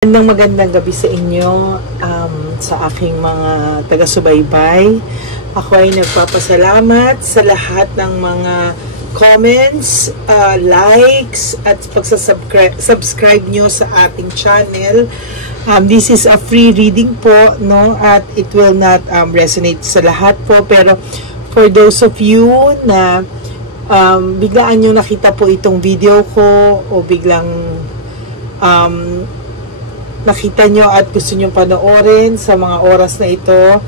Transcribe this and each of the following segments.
Magandang gabi sa inyo, sa aking mga taga-subaybay. Ako ay nagpapasalamat sa lahat ng mga comments, likes, at pagsasubscribe nyo sa ating channel. This is a free reading po, no? At it will not resonate sa lahat po. Pero for those of you na biglaan nyo nakita po itong video ko o biglang nakita nyo at gusto nyo panoorin sa mga oras na ito,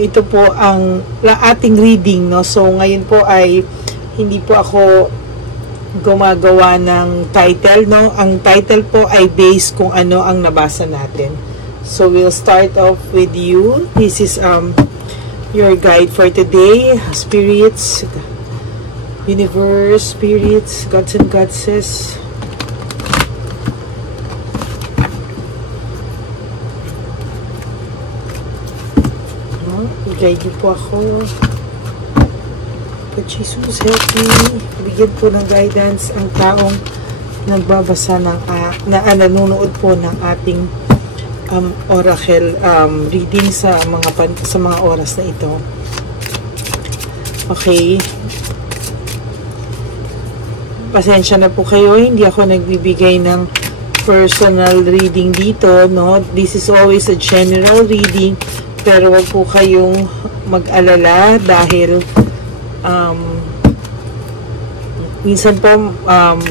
ito po ang ating reading, no? So ngayon po ay hindi po ako gumagawa ng title, no? Ang title po ay based kung ano ang nabasa natin. So we'll start off with you. This is your guide for today. Spirits, universe, spirits, gods and goddesses, guide niyo po ako. But Jesus, help me. Bigyan po ng guidance ang taong nagbabasa ng nanonood po ng ating oracle reading sa mga oras na ito. Okay. Pasensya na po kayo, hindi ako nagbibigay ng personal reading dito, no? This is always a general reading. Pero wag po kayong mag-alala dahil minsan po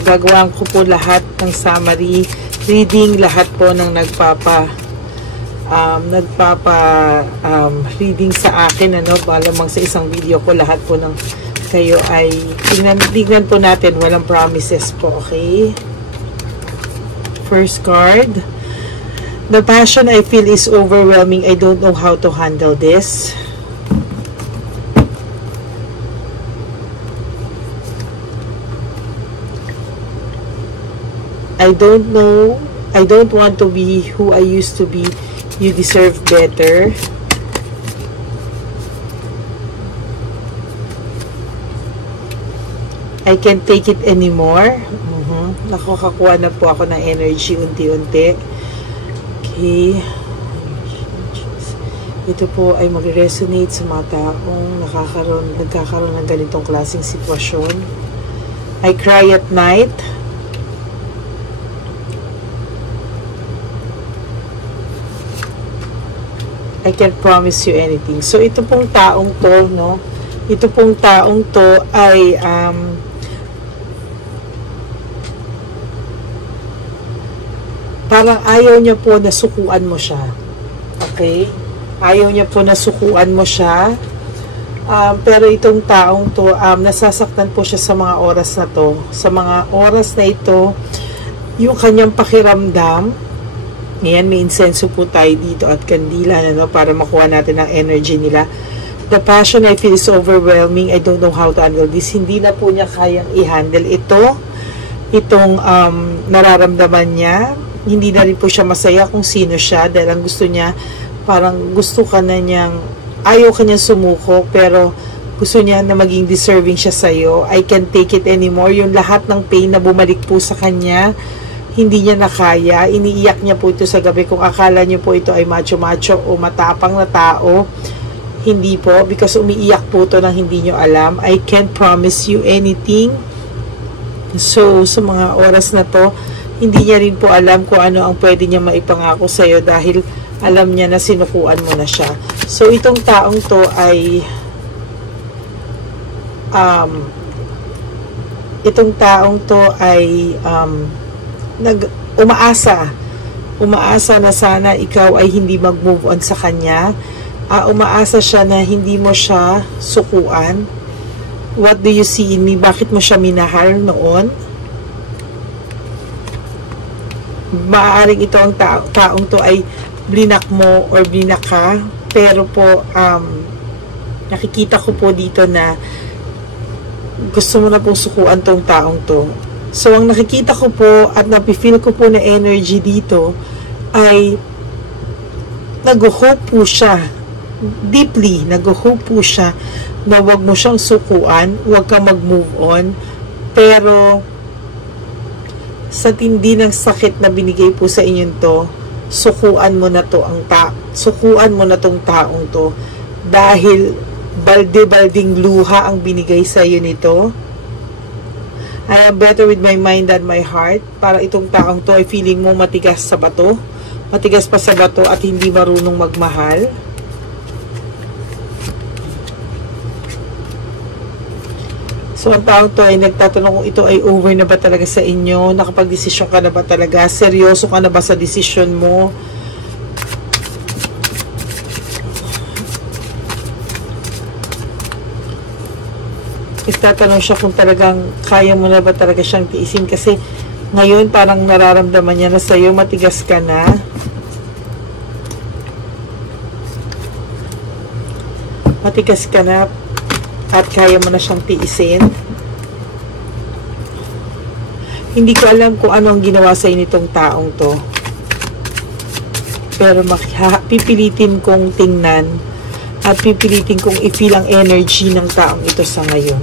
gagawin ko po lahat ng summary reading, lahat po ng nagpapa reading sa akin, ano, malamang sa isang video ko, lahat po ng kayo ay tingnan po natin, walang promises po, okay? First card. The passion I feel is overwhelming. I don't know how to handle this. I don't know. I don't want to be who I used to be. You deserve better. I can't take it anymore. Nakakakuha na po ako ng energy unti-unti. Okay. Ito po ay mag-resonate sa mga taong nagkakaroon ng ganitong klaseng sitwasyon. I cry at night. I can't promise you anything. So ito pong taong to, no? Ito pong taong to ay parang ayaw niya po na sukuan mo siya. Okay? Ayaw niya po na sukuan mo siya. Pero itong taong to, nasasaktan po siya sa mga oras na to. Sa mga oras na ito, yung kanyang pakiramdam, yan, may insenso po tayo dito at kandila, no, para makuha natin ang energy nila. The passion I feel is overwhelming. I don't know how to handle this. Hindi na po niya kayang i-handle itong nararamdaman niya. Hindi na rin po siya masaya kung sino siya dahil ang gusto niya, parang gusto ka na niyang, ayaw ka niya sumuko pero gusto niya na maging deserving siya sa'yo. I can't take it anymore. Yung lahat ng pain na bumalik po sa kanya, hindi niya nakaya. Iniiyak niya po ito sa gabi. Kung akala niyo po ito ay macho-macho o matapang na tao, hindi po, because umiiyak po ito nang hindi niyo alam. I can't promise you anything. So, sa mga oras na to, hindi niya rin po alam kung ano ang pwede niya maipangako sa iyo dahil alam niya na sinukuan mo na siya. So, itong taong to ay umaasa na sana ikaw ay hindi mag-move on sa kanya. Umaasa siya na hindi mo siya sukuan. What do you see in me? Bakit mo siya minahal noon? Maaaring ito ang taong to ay blinak mo or blinak ka, pero po nakikita ko po dito na gusto mo na pong sukuan tong taong to. So ang nakikita ko po at napifeel ko po na energy dito ay nag-hope po siya, deeply nag-hope po siya na wag mo siyang sukuan, wag ka mag-move on, pero sa tindi ng sakit na binigay po sa inyong to, sukuan mo na to sukuan mo na tong taong to, dahil balde-balding luha ang binigay sa iyo nito. I am better with my mind than my heart. Para itong taong to ay feeling mo matigas sa bato, matigas pa sa bato at hindi marunong magmahal. So, ang taong to ay nagtatanong kung ito ay over na ba talaga sa inyo, nakapag-desisyon ka na ba talaga, seryoso ka na ba sa desisyon mo. Nagtatanong siya kung talagang kaya mo na ba talaga siyang tiisin, kasi ngayon parang nararamdaman niya na sa'yo matigas ka na. Matigas ka na at kaya mo na siyang tiisin. Hindi ko alam kung ano ang ginawa sa nitong taong to, pero pipilitin kong tingnan at pipilitin kong i-feel ang energy ng taong ito sa ngayon.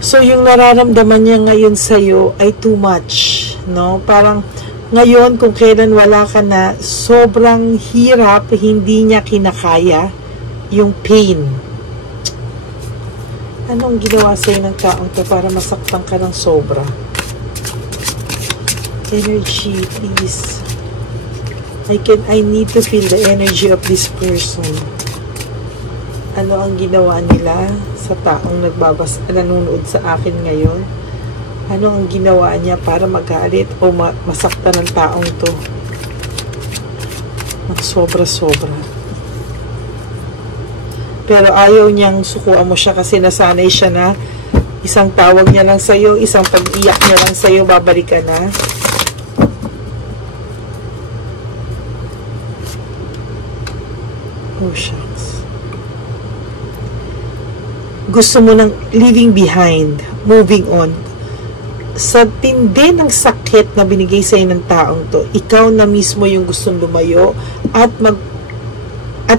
So, yung nararamdaman niya ngayon sa'yo ay too much, no? Parang ngayon, kung kailan wala ka na, sobrang hirap, hindi niya kinakaya yung pain. Anong ginawa sa'yo ng taong to para masaktan ka ng sobra? Energy, please. I need to feel the energy of this person. Ano ang ginawa nila sa taong nanonood sa akin ngayon? Ano ang ginawa niya para magalit o masaktan ng taong to? Sobra-sobra. Pero ayaw niyang sukuan mo siya kasi nasanay siya na isang tawag niya lang sa'yo, isang pag-iyak niya lang sa'yo, babalik ka na. Oh, shucks. Gusto mo ng leaving behind, moving on. Sa tindi ng sakit na binigay sa'yo ng taong to, ikaw na mismo yung gustong lumayo at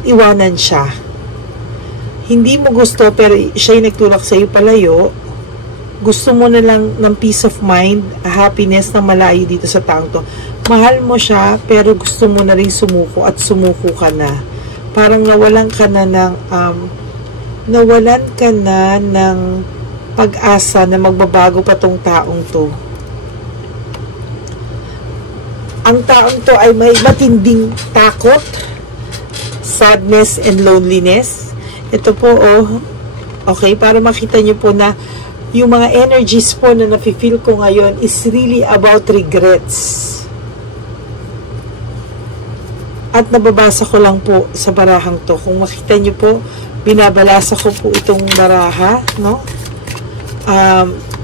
iwanan siya. Hindi mo gusto, pero siya yung nagtulak sa'yo palayo. Gusto mo na lang ng peace of mind, happiness na malayo dito sa taong to. Mahal mo siya, pero gusto mo na rin sumuko at sumuko ka na. Parang nawalan ka na ng pag-asa na magbabago pa tong taong to. Ang taong to ay may matinding takot, sadness, and loneliness. Ito po, okay, para makita nyo po na yung mga energies po na nafe-feel ko ngayon is really about regrets. At nababasa ko lang po sa barahang to. Kung makita nyo po, binabalasa ko po itong baraha, no?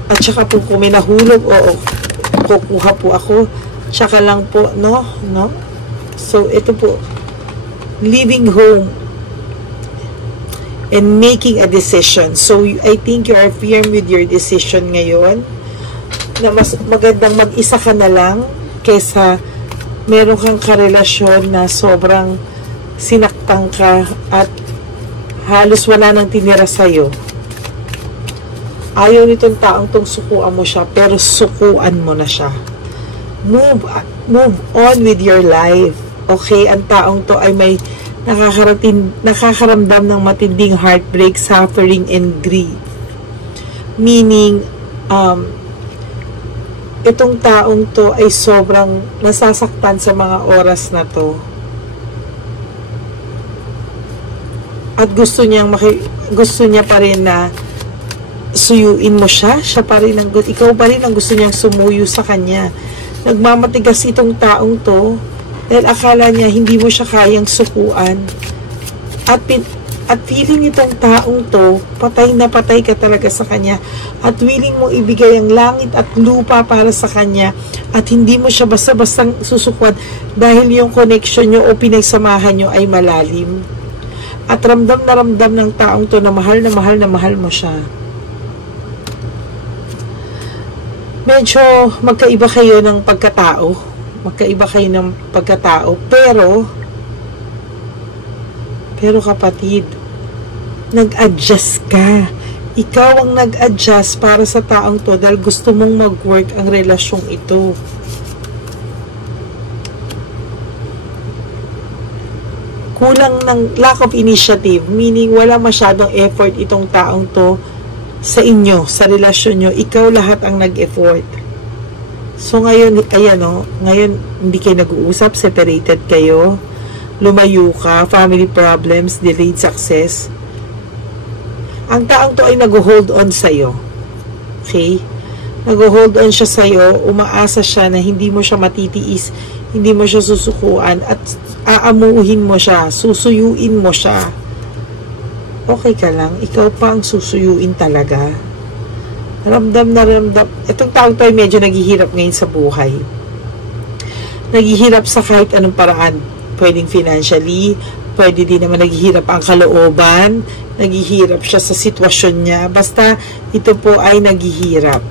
At saka po kung may nahulog, kukuha po ako. Tsaka lang po, no? So, ito po, leaving home and making a decision. So, I think you are firm with your decision ngayon, na mas magandang mag-isa ka na lang kesa meron kang karelasyon na sobrang sinaktan ka at halos wala nang tinira sa'yo. Ayaw nitong taong tong sukuan mo siya, pero sukuan mo na siya. Move on with your life. Okay, ang taong to ay may nakakaramdam ng matinding heartbreak, suffering, and grief. Meaning, itong taong to ay sobrang nasasaktan sa mga oras na to. At gusto niya pa rin na suyuin mo siya. Ikaw pa rin ang gusto niyang sumuyo sa kanya. Nagmamatigas itong taong to dahil akala niya hindi mo siya kayang sukuan. At feeling itong taong to, patay na patay ka talaga sa kanya. At willing mo ibigay ang langit at lupa para sa kanya. At hindi mo siya basta-bastang susukuan dahil yung connection nyo o pinagsamahan nyo ay malalim. At ramdam na ramdam ng taong to na mahal na mahal na mahal mo siya. Medyo magkaiba kayo ng pagkatao. Pero kapatid, nag-adjust ka. Ikaw ang nag-adjust para sa taong to dahil gusto mong mag-work ang relasyong ito. Kulang ng lack of initiative, meaning wala masyadong effort itong taong to sa inyo, sa relasyon nyo. Ikaw lahat ang nag-effort. So ngayon, ayan o, ngayon hindi kayo nag-uusap, separated kayo, lumayo ka, family problems, delayed success. Ang taong to ay nag-hold on sa'yo. Okay? Nag-hold on siya sa'yo, umaasa siya na hindi mo siya matitiis, hindi mo siya susukuan, at aamuhin mo siya, susuyuin mo siya. Okay ka lang, ikaw pa ang susuyuin talaga. Ramdam na ramdam. Itong taong to ay medyo naghihirap ngayon sa buhay. Naghihirap sa kahit anong paraan. Pwedeng financially, pwede din naman naghihirap ang kalooban, naghihirap siya sa sitwasyon niya, basta ito po ay naghihirap.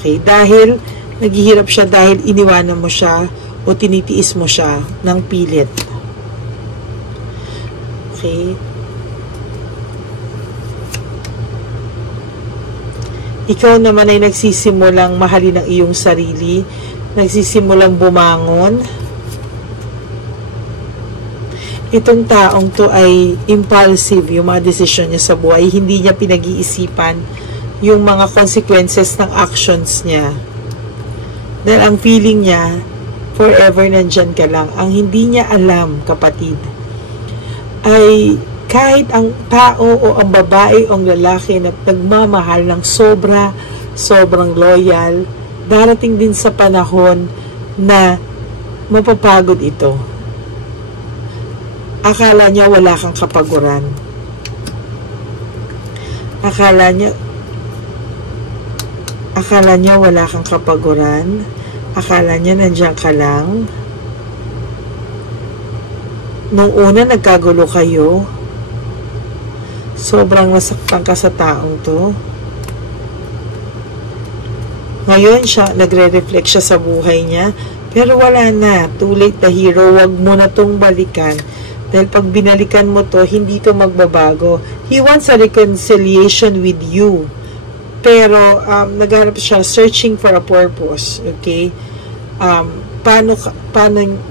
Okay, dahil naghihirap siya dahil iniwanan mo siya o tinitiis mo siya ng pilit. Okay. Ikaw naman ay nagsisimulang mahalin ang iyong sarili, nagsisimulang bumangon. Itong taong to ay impulsive yung mga desisyon niya sa buhay. Hindi niya pinag-iisipan yung mga consequences ng actions niya. Dahil ang feeling niya, forever nandyan ka lang. Ang hindi niya alam, kapatid, ay kahit ang tao o ang babae o ang lalaki na nagmamahal ng sobrang loyal, darating din sa panahon na mapapagod ito. Akala niya wala kang kapaguran. Akala niya wala kang kapaguran. Akala niya nandiyan ka lang. Nung una nagkagulo kayo, sobrang nasaktan ka sa taong to. Ngayon siya, nagre-reflect siya sa buhay niya, pero wala na. Too late the hero, wag mo na tong balikan. Dahil pag binalikan mo to, hindi to magbabago. He wants a reconciliation with you. Pero, nagharap siya, searching for a purpose. Okay? Paano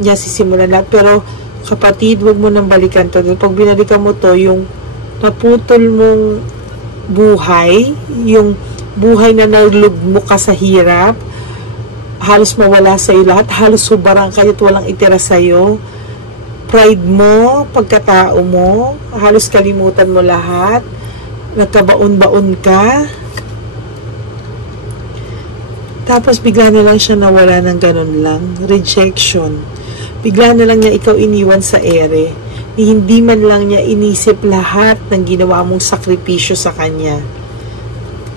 niya sisimulan lahat? Pero, kapatid, wag mo nang balikan to. Dahil pag binalikan mo to, yung naputol mong buhay, yung buhay na nalugmok ka sa hirap, halos mawala sa'yo lahat, halos subarang kayo at walang itira sa'yo, pride mo, pagkatao mo, halos kalimutan mo lahat, nagkabaon-baon ka, tapos bigla na lang siya nawala ng ganun lang, rejection, bigla na lang niya ikaw iniwan sa ere, hindi man lang niya inisip lahat ng ginawa mong sakripisyo sa kanya.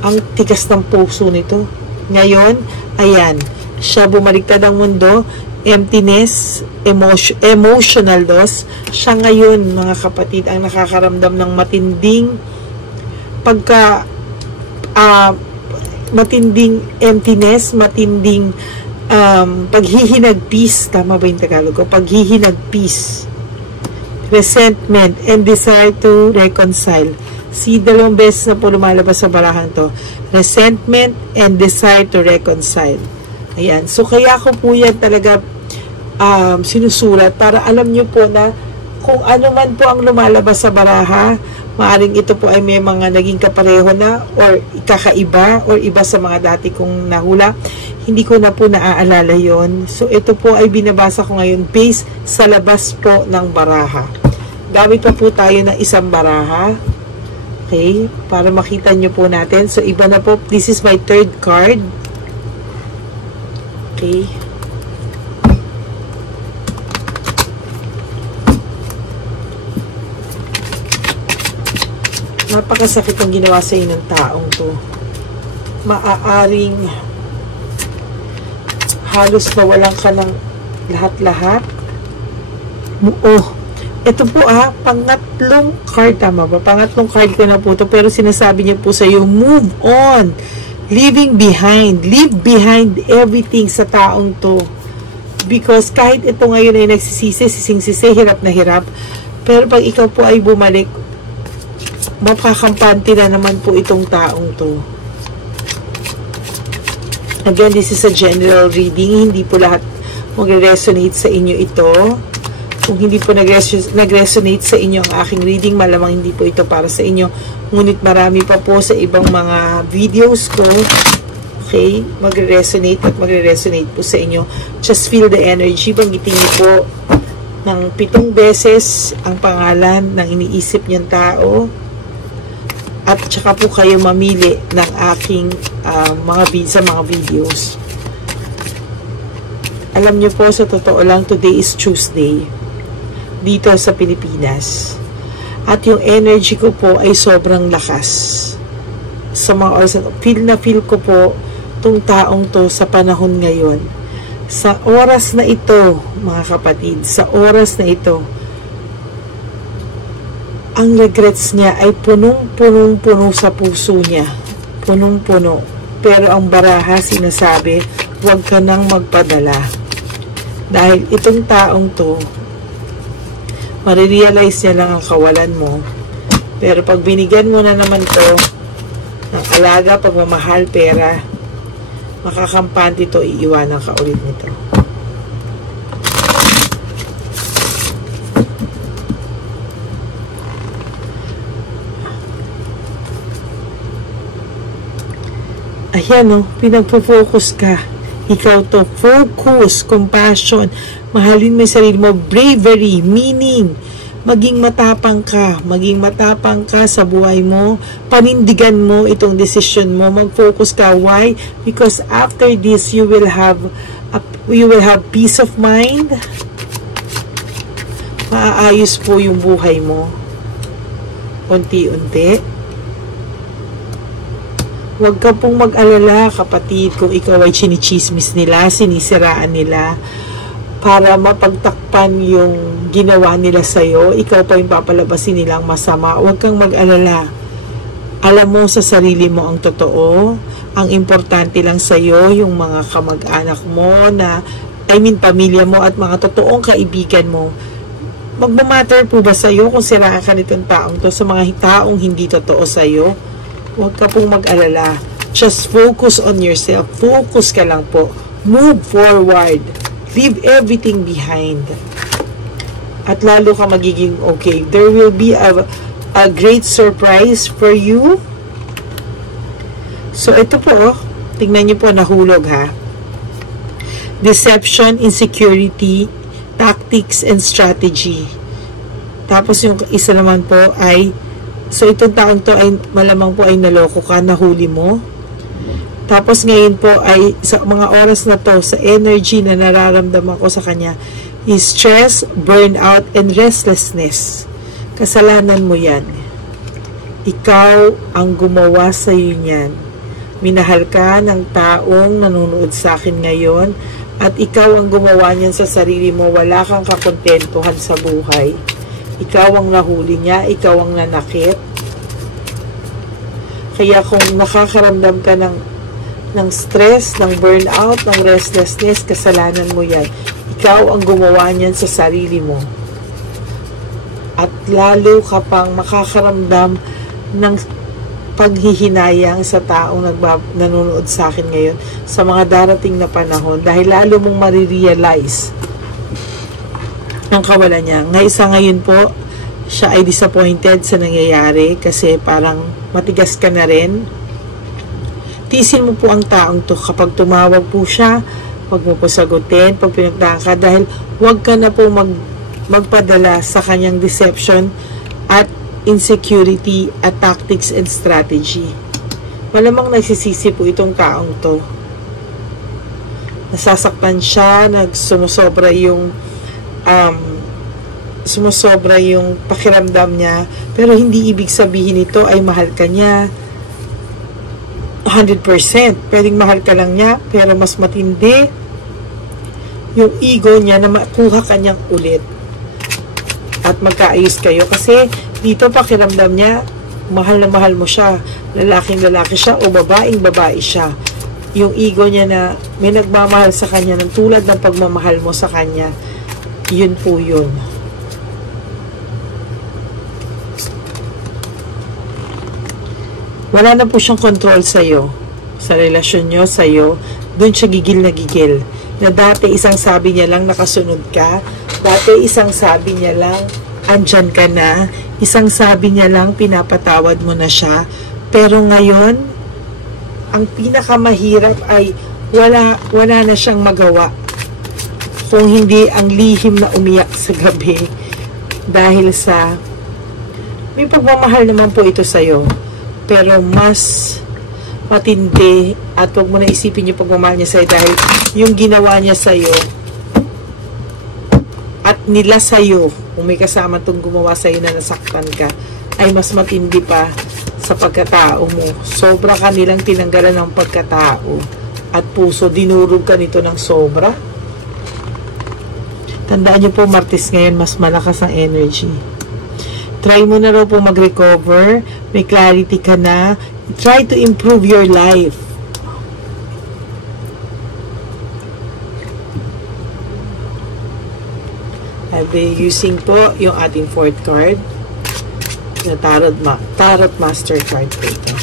Ang tigas ng puso nito. Ngayon, ayan, siya bumaliktad ang mundo, emptiness, emotional loss. Siya ngayon, mga kapatid, ang nakakaramdam ng matinding matinding emptiness, matinding paghihinagpis. Tama ba yung Tagalog ko? Paghihinagpis, resentment, and desire to reconcile. See, dalawang beses na po lumalabas sa barahang to. Resentment and desire to reconcile. Ayan. So, kaya ko po yan talaga sinusulat para alam nyo po na kung ano man po ang lumalabas sa baraha, maaring ito po ay may mga naging kapareho na or kakaiba or iba sa mga dati kong nahula. Hindi ko na po naaalala yon. So, ito po ay binabasa ko ngayon based sa labas po ng baraha. Gamit pa po tayo ng isang baraha. Okay? Para makita nyo po natin. So, iba na po. This is my third card. Okay? Napakasakit ang ginawa sa inyo ng taong to. Maaaring halos mawalan ka ng lahat-lahat. Ito po pangatlong card, tama ba? Pangatlong card ko na po ito, pero sinasabi niya po sa iyo, move on. Leave behind everything sa taong to. Because kahit ito ngayon ay nagsisisi, sising-sisi, hirap na hirap, pero pag ikaw po ay bumalik, mapakampante na naman po itong taong to. Again, this is a general reading. Hindi po lahat magre-resonate sa inyo ito. Kung hindi po nag-resonate sa inyo ang aking reading, malamang hindi po ito para sa inyo. Ngunit marami pa po sa ibang mga videos ko, okay, magre-resonate at magre-resonate po sa inyo. Just feel the energy. Banggitin niyo po ng 7 beses ang pangalan ng iniisip niyang tao. At saka po kayo mamili ng aking sa mga videos. Alam niyo po, sa totoo lang, today is Tuesday dito sa Pilipinas. At yung energy ko po ay sobrang lakas. Sa mga oras, feel ko po itong taong to sa panahon ngayon. Sa oras na ito, mga kapatid, sa oras na ito, ang regrets niya ay punong-puno sa puso niya. Punong-puno. Pero ang baraha sinasabi, huwag ka nang magpadala. Dahil itong taong to, marirealize niya lang ang kawalan mo. Pero pag binigyan mo na naman to ng alaga, pagmamahal, pera, makakampante to, iiwanan ka ulit nito. Ayan, no, pinagpo-focus ka. Ikaw to, focus, compassion, mahalin mo yung sarili mo, bravery, meaning, maging matapang ka sa buhay mo, panindigan mo itong decision mo, mag-focus ka. Why? Because after this, you will have peace of mind, maaayos po yung buhay mo, unti-unti. Huwag ka pong mag-alala, kapatid, kung ikaw ay chinichismis nila, sinisiraan nila, para mapagtakpan yung ginawa nila sa'yo, ikaw pa yung papalabasin nilang masama. Huwag kang mag-alala. Alam mo sa sarili mo ang totoo. Ang importante lang sa'yo, yung mga kamag-anak mo, pamilya mo at mga totoong kaibigan mo. Magmamatter po ba sa'yo kung siraan ka nitong taong to sa mga taong hindi totoo sa'yo? Huwag ka pong mag-alala. Just focus on yourself. Focus ka lang po. Move forward. Leave everything behind. At lalo ka magiging okay. There will be a great surprise for you. So, ito po. Tingnan niyo po, nahulog ha. Deception, insecurity, tactics, and strategy. Tapos yung isa naman po ay so, itong taong to ay malamang po ay naloko ka, nahuli mo. Tapos ngayon po ay sa mga oras na to, sa energy na nararamdaman ko sa kanya, is stress, burnout, and restlessness. Kasalanan mo yan. Ikaw ang gumawa sa iyo niyan. Minahal ka ng taong nanonood sa akin ngayon at ikaw ang gumawa niyan sa sarili mo. Wala kang kakontentuhan sa buhay. Ikaw ang nahuli niya, ikaw ang nanakit. Kaya kung nakakaramdam ka ng stress, ng burnout, ng restlessness, kasalanan mo yan. Ikaw ang gumawa niyan sa sarili mo. At lalo ka pang makakaramdam ng paghihinayang sa taong nanonood sa akin ngayon sa mga darating na panahon dahil lalo mong marirealize ang kawalan niya. Ngayon po, siya ay disappointed sa nangyayari kasi parang matigas ka na rin. Tiisin mo po ang taong to. Kapag tumawag po siya, huwag mo po sagutin pag pinagdaan ka dahil huwag ka na po magpadala sa kanyang deception at insecurity at tactics and strategy. Malamang nagsisisi po itong taong to. Nasasaktan siya, sumusobra yung pakiramdam niya, pero hindi ibig sabihin nito ay mahal ka niya 100%. Pwedeng mahal ka lang niya, pero mas matindi yung ego niya na makuha ka niyang ulit at magkaayos kayo. Kasi dito pakiramdam niya mahal na mahal mo siya, lalaking lalaki siya o babaeng babae siya. Yung ego niya na may nagmamahal sa kanya ng tulad ng pagmamahal mo sa kanya, yun po yun. Wala na po siyang control sa'yo. Sa relasyon nyo, sa'yo. Doon siya gigil na gigil. Na dati isang sabi niya lang nakasunod ka. Dati isang sabi niya lang andyan ka na. Isang sabi niya lang pinapatawad mo na siya. Pero ngayon, ang pinakamahirap ay wala na siyang magawa. Kung hindi ang lihim na umiyak sa gabi. Dahil sa may pagmamahal naman po ito sa'yo. Pero mas matindi at huwag mo na isipin yung pagmamahal niya sa'yo dahil yung ginawa niya sa'yo at nila sa'yo, kung may kasama itong gumawa sa'yo na nasaktan ka, ay mas matindi pa sa pagkatao mo. Sobra ka nilang tinanggalan ng pagkatao at puso. Dinurog ka nito ng sobra. Tandaan niyo po, Martes ngayon, mas malakas ang energy. Try mo na raw po mag-recover. May clarity ka na. Try to improve your life. I'll be using po yung ating fourth card. Na Tarot Master card po ito.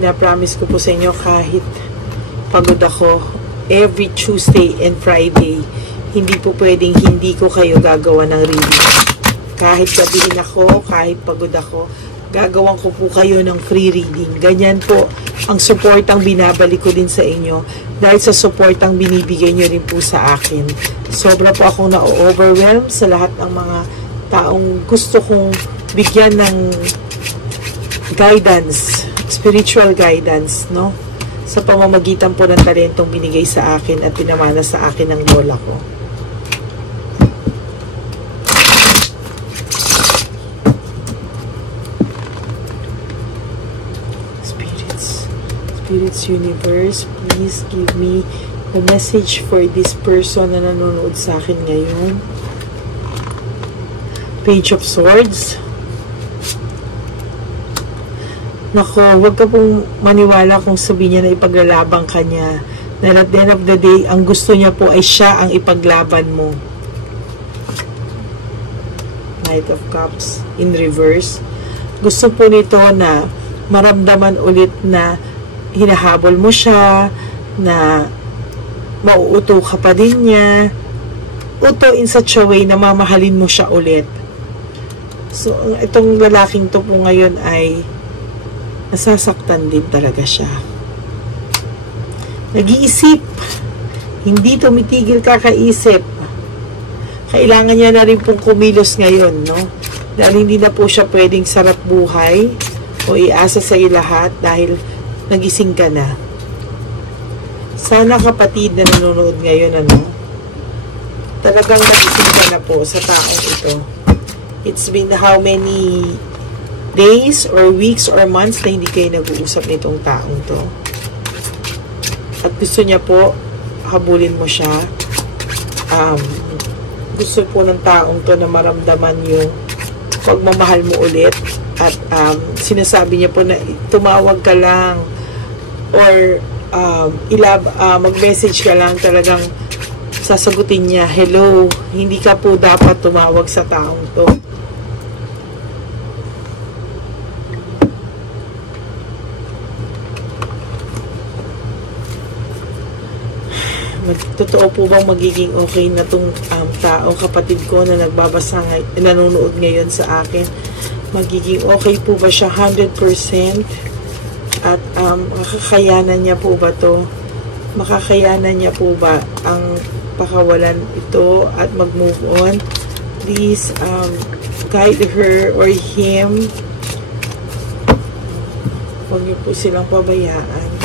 Pina-promise ko po sa inyo kahit pagod ako every Tuesday and Friday, hindi po pwedeng hindi ko kayo gagawa ng reading. Kahit gabihin ako, kahit pagod ako, gagawan ko po kayo ng free reading. Ganyan po ang support ang binabalik ko din sa inyo dahil sa support ang binibigay nyo rin po sa akin. Sobra po akong na-overwhelm sa lahat ng mga taong gusto kong bigyan ng guidance, spiritual guidance, no? Sa pamamagitan po ng talentong binigay sa akin at pinamana sa akin ng lola ko. Spirits Universe, please give me the message for this person na nanonood sa akin ngayon. Page of Swords. Nako, huwag ka pong maniwala kung sabihin niya na ipaglalabang ka niya. Na at the end of the day, ang gusto niya po ay siya ang ipaglaban mo. Knight of Cups in reverse. Gusto po nito na maramdaman ulit na hinahabol mo siya, na mauuto ka pa din niya. Uto in such a way na mamahalin mo siya ulit. So, itong lalaking to po ngayon ay nasasaktan din talaga siya. Nag-iisip. Hindi tumitigil kakaisip. Kailangan niya na rin pong kumilos ngayon, no? Dahil hindi na po siya pwedeng sarap buhay o iasa sa lahat dahil nagising ka na. Sana kapatid na nanonood ngayon, ano? Talagang nagising ka na po sa taong ito. It's been how many days or weeks or months na hindi kayo nag-uusap nitong taong to. At gusto niya po, habulin mo siya. Gusto po ng taong to na maramdaman yung pagmamahal mo ulit. At sinasabi niya po na tumawag ka lang or mag-message ka lang, talagang sasagutin niya, hello, hindi ka po dapat tumawag sa taong to. Totoo po bang magiging okay na tong tao, kapatid ko na nagbabasa nanonood ngayon sa akin? Magiging okay po ba siya 100%? At makakayanan niya po ba to? Makakayanan niya po ba ang pakawalan ito at mag-move on? Please guide her or him. Huwag niyo po silang pabayaan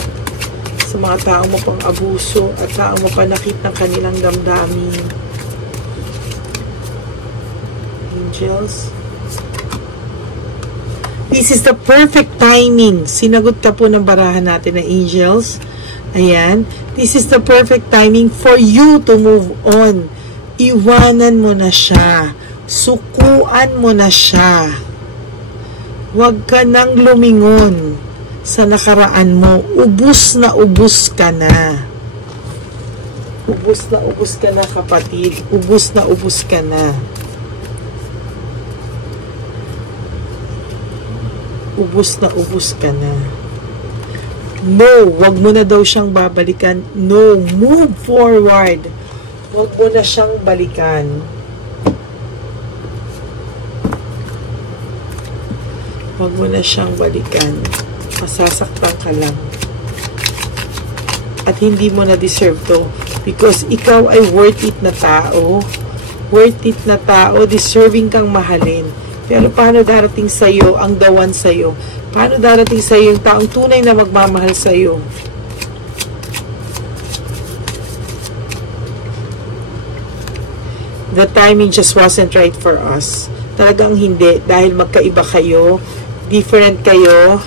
sa mga taong mapang-abuso at taong mapanakit ng kanilang damdamin. Angels. This is the perfect timing. Sinagot ka po ng barahan natin na angels. Ayan. This is the perfect timing for you to move on. Iwanan mo na siya. Sukuan mo na siya. Huwag ka nang lumingon sa nakaraan mo. Ubus na ubus ka na. Ubus na ubus ka na, kapatid. Ubus na ubus ka na. Ubus na ubus ka na. No, wag mo na daw siyang babalikan. No, move forward. Wag mo na siyang balikan. Wag mo na siyang balikan. Masasaktan ka lang. At hindi mo na deserve to. Because ikaw ay worth it na tao. Worth it na tao. Deserving kang mahalin. Pero paano darating sa'yo ang the one sa'yo? Paano darating sa'yo yung taong tunay na magmamahal sa'yo? The timing just wasn't right for us. Talagang hindi. Dahil magkaiba kayo. Different kayo.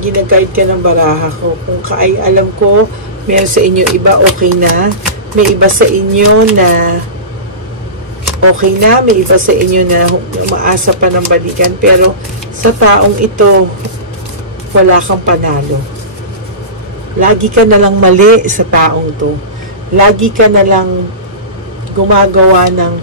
Ginaguide ka ng baraha ko. Kung alam ko, meron sa inyo iba okay na. May iba sa inyo na okay na. May iba sa inyo na umaasa pa ng balikan. Pero sa taong ito, wala kang panalo. Lagi ka na lang mali sa taong to. Lagi ka na lang gumagawa ng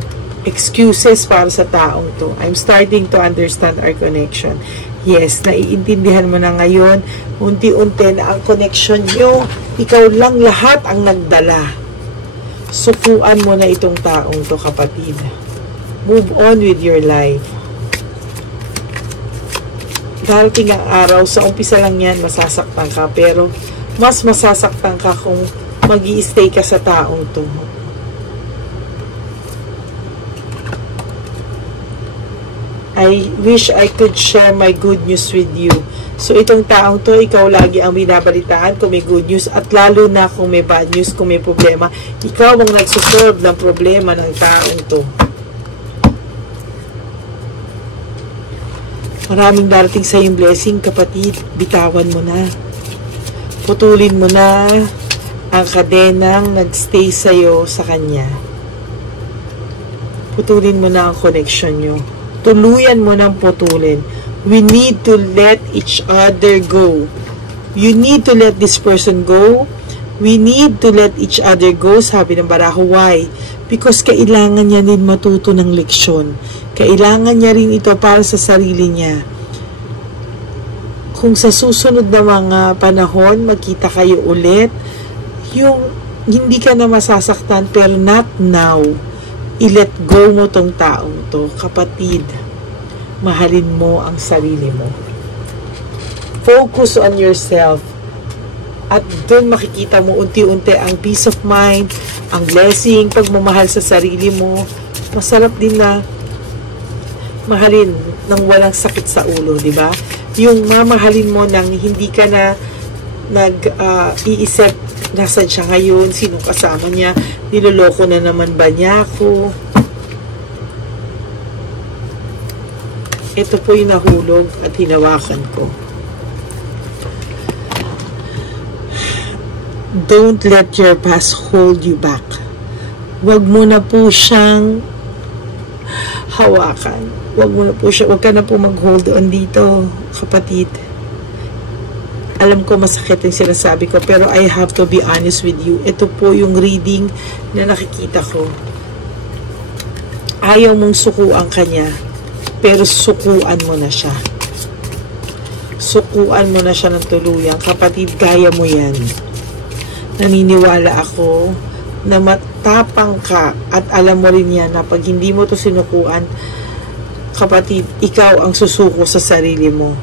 excuses para sa taong to. I'm starting to understand our connection. Yes, naiintindihan mo na ngayon, unti-unti na ang connection nyo, ikaw lang lahat ang nagdala. Sukuan mo na itong taong to, kapatid. Move on with your life. Darating ang araw, sa umpisa lang yan, masasaktan ka, pero mas masasaktan ka kung mag-i-stay ka sa taong to. I wish I could share my good news with you. So, itong taong to, ikaw lagi ang binabalitaan kung may good news at lalo na kung may bad news, kung may problema. Ikaw ang nagsusolve ng problema ng taong to. Maraming darating sa iyong blessing, kapatid. Bitawan mo na. Putulin mo na ang kadenang nagstay sa'yo sa kanya. Putulin mo na ang connection nyo. Tuluyan mo nang putulin. We need to let each other go. You need to let this person go. We need to let each other go. Sabi ng baraho, why? Because kailangan niya din matuto ng leksyon. Kailangan niya rin ito para sa sarili niya. Kung sa susunod na mga panahon, magkita kayo ulit, yung hindi ka na masasaktan, pero not now. I-let go mo tong taong to. Kapatid, mahalin mo ang sarili mo. Focus on yourself. At doon makikita mo unti-unti ang peace of mind, ang blessing, pagmamahal sa sarili mo. Masarap din na mahalin ng walang sakit sa ulo, di ba? Yung mamahalin mo nang hindi ka na nag-iisip nasan siya ngayon, sino kasama niya, niloloko na naman ba niya ako. Ito po yung nahulog at hinawakan ko. Don't let your past hold you back. Huwag mo na po siyang hawakan. Huwag ka na po mag-hold on dito, kapatid. Alam ko masakit yung sinasabi ko, pero I have to be honest with you. Ito po yung reading na nakikita ko. Ayaw mong sukuan kanya, pero sukuan mo na siya. Sukuan mo na siya ng tuluyan. Kapatid, kaya mo yan. Naniniwala ako na matapang ka at alam mo rin yan na pag hindi mo to sinukuan, kapatid, ikaw ang susuko sa sarili mo.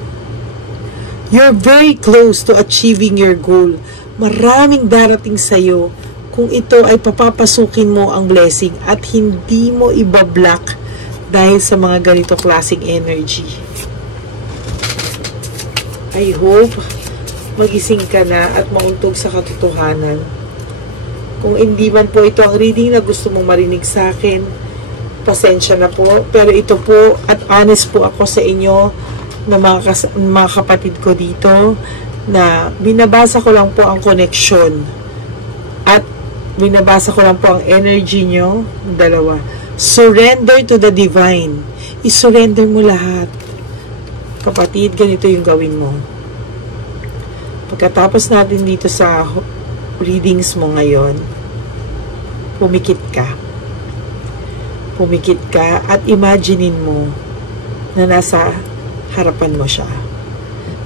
You're very close to achieving your goal. Maraming darating sa'yo kung ito ay papapasukin mo ang blessing at hindi mo ibablock dahil sa mga ganito klaseng energy. I hope magising ka na at mauntog sa katotohanan. Kung hindi man po ito ang reading na gusto mong marinig sa akin, pasensya na po. Pero ito po, at honest po ako sa inyo, na mga kapatid ko dito, na binabasa ko lang po ang connection at binabasa ko lang po ang energy nyo, dalawa. Surrender to the divine. I-surrender mo lahat. Kapatid, ganito yung gawin mo. Pagkatapos natin dito sa readings mo ngayon, pumikit ka. Pumikit ka at imaginein mo na nasa harapan mo siya.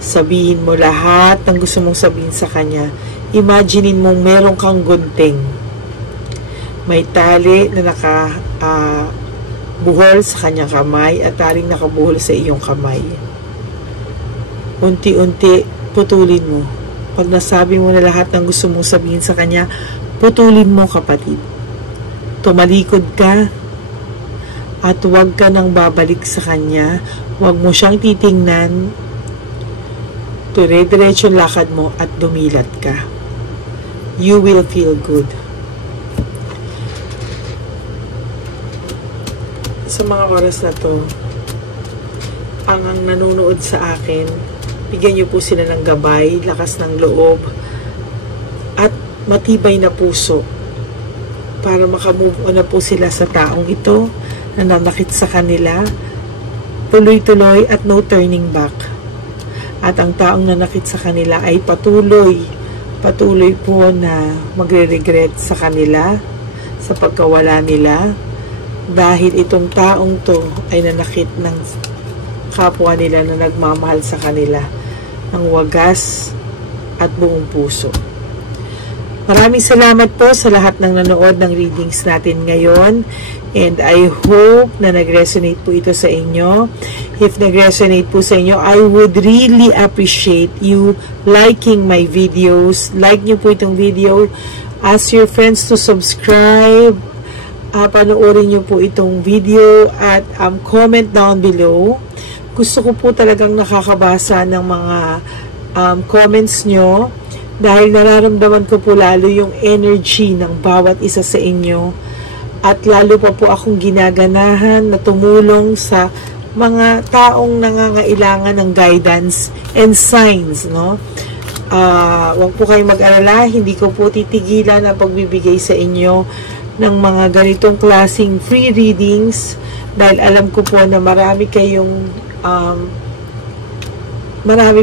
Sabihin mo lahat ng gusto mong sabihin sa kanya. Imaginein mo meron kang gunting. May tali na buhol sa kanyang kamay at taling nakabuhol sa iyong kamay. Unti-unti, putulin mo. Pag nasabi mo na lahat ng gusto mong sabihin sa kanya, putulin mo, kapatid. Tumalikod ka at huwag ka nang babalik sa kanya. Huwag mo siyang titingnan. Dire-diretso lakad mo at dumilat ka. You will feel good. Sa mga oras na to, ang nanonood sa akin, bigyan niyo po sila ng gabay, lakas ng loob, at matibay na puso para makamove on na po sila sa taong ito na nanakit sa kanila. Tuloy-tuloy at no turning back. At ang taong nanakit sa kanila ay patuloy po na magre-regret sa kanila, sa pagkawala nila, dahil itong taong to ay nanakit ng kapwa nila na nagmamahal sa kanila ng wagas at buong puso. Maraming salamat po sa lahat ng nanood ng readings natin ngayon, and I hope na nag-resonate po ito sa inyo. If nag-resonate po sa inyo, I would really appreciate you liking my videos. Like nyo po itong video. Ask your friends to subscribe. Panoorin nyo po itong video at comment down below. Gusto ko po talagang nakakabasa ng mga comments nyo dahil nararamdaman ko po lalo yung energy ng bawat isa sa inyo, at lalo pa po akong ginaganahan na tumulong sa mga taong nangangailangan ng guidance and signs, no? Huwag po kayong mag-alala, hindi ko po titigilan ang pagbibigay sa inyo ng mga ganitong klaseng free readings dahil alam ko po na marami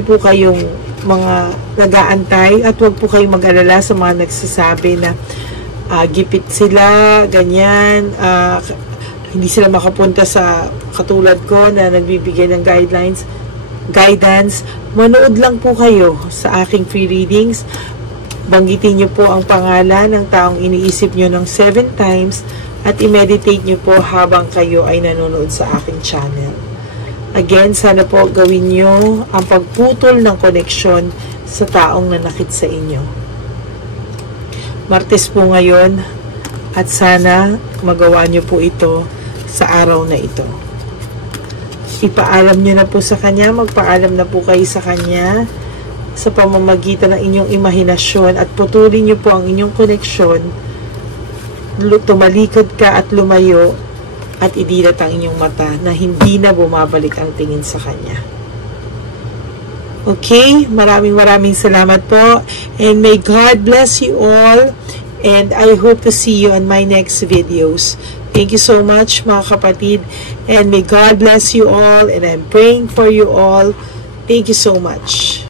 po kayong mga nag-aantay, at huwag po kayong mag-alala sa mga nagsasabi na gipit sila, ganyan, hindi sila makapunta sa katulad ko na nagbibigay ng guidance. Manood lang po kayo sa aking free readings. Banggitin nyo po ang pangalan ng taong iniisip nyo ng 7 times at i-meditate nyo po habang kayo ay nanonood sa aking channel. Again, sana po gawin nyo ang pagputol ng koneksyon sa taong nanakit sa inyo. Martes po ngayon, at sana magawa nyo po ito sa araw na ito. Ipaalam nyo na po sa kanya, magpaalam na po kayo sa kanya sa pamamagitan ng inyong imahinasyon, at putulin nyo po ang inyong koneksyon. Tumalikod ka at lumayo at idilat ang inyong mata na hindi na bumabalik ang tingin sa kanya. Okay? Maraming salamat po, and may God bless you all, and I hope to see you on my next videos. Thank you so much, mga kapatid, and may God bless you all, and I'm praying for you all. Thank you so much.